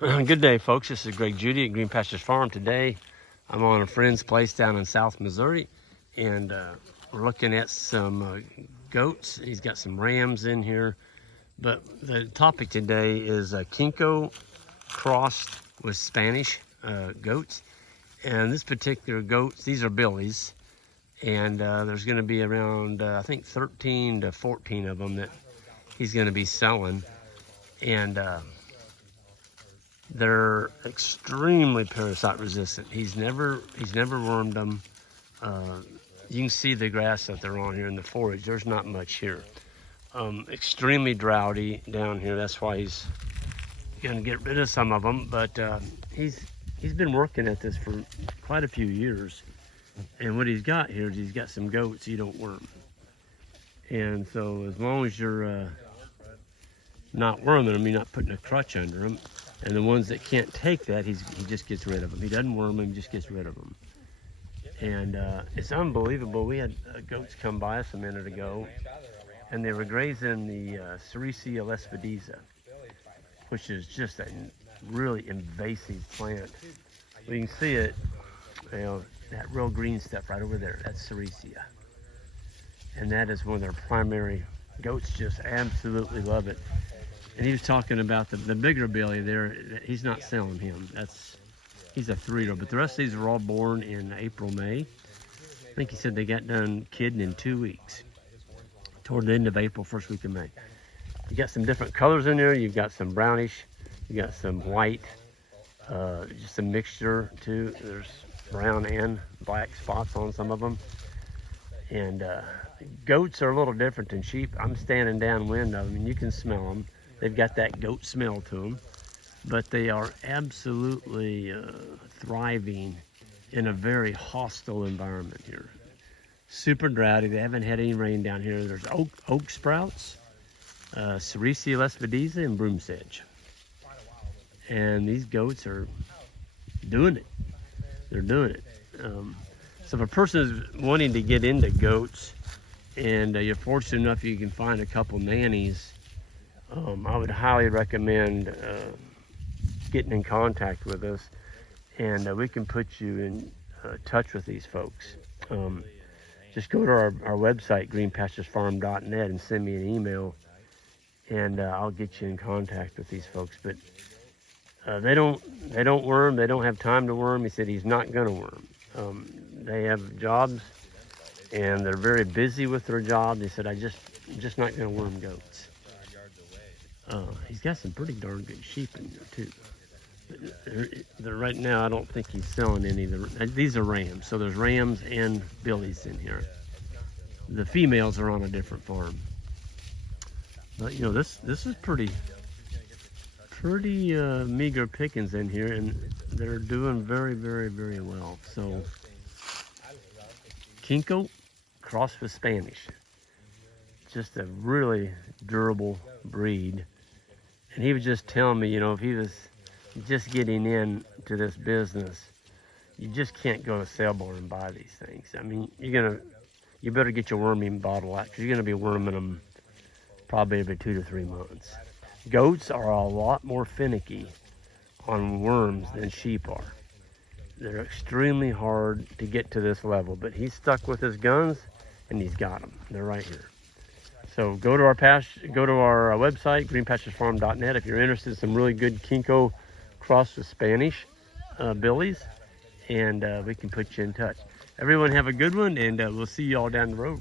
Good day, folks. This is Greg Judy at Green Pastures Farm. Today, I'm on a friend's place down in South Missouri, and we're looking at some goats. He's got some rams in here, but the topic today is Kiko crossed with Spanish goats. And this particular goats, these are billies, and there's going to be around, I think, 13 to 14 of them that he's going to be selling, and they're extremely parasite resistant. He's never wormed them. You can see the grass that they're on here in the forage. There's not much here. Extremely droughty down here. That's why he's gonna get rid of some of them. But he's been working at this for quite a few years. And what he's got here is he's got some goats you don't worm. And so as long as you're not worming them, you're not putting a crutch under them. And the ones that can't take that, he just gets rid of them. He doesn't worm them, he just gets rid of them. And it's unbelievable. We had goats come by us a minute ago, and they were grazing the Sericea lespedeza, which is just a really invasive plant. We can see it, you know, that real green stuff right over there. That's Sericea. And that is one of their primary, goats just absolutely love it. And he was talking about the bigger billy there. He's not selling him. He's a 3-year-old. But the rest of these were all born in April, May. I think he said they got done kidding in 2 weeks. Toward the end of April, first week of May. You got some different colors in there. You've got some brownish. You got some white. Just a mixture too. There's brown and black spots on some of them. And goats are a little different than sheep. I'm standing downwind of them, and you can smell them. They've got that goat smell to them, but they are absolutely thriving in a very hostile environment here. Super droughty. They haven't had any rain down here. There's oak sprouts, Sericea lespedeza, and broom sedge. And these goats are doing it. They're doing it. So if a person is wanting to get into goats, and you're fortunate enough you can find a couple nannies, I would highly recommend getting in contact with us, and we can put you in touch with these folks. Just go to our website, greenpasturesfarm.net, and send me an email, and I'll get you in contact with these folks. But they don't worm. They don't have time to worm. He said he's not going to worm. They have jobs, and they're very busy with their job. He said, I'm just not going to worm goats. He's got some pretty darn good sheep in there too. But right now, I don't think he's selling any. These are rams, so there's rams and billies in here. The females are on a different farm. But you know, this is pretty meager pickings in here, and they're doing very, very, very well. So Kiko crossed with Spanish, just a really durable breed. And he was just telling me, you know, if he was just getting into this business, you just can't go to sale barn and buy these things. I mean, you better get your worming bottle out, because you're gonna be worming them probably every 2 to 3 months. Goats are a lot more finicky on worms than sheep are. They're extremely hard to get to this level, but he's stuck with his guns, and he's got them. They're right here. So go to our website, greenpasturesfarm.net, if you're interested in some really good Kiko crossed with Spanish billies, and we can put you in touch. Everyone have a good one, and we'll see you all down the road.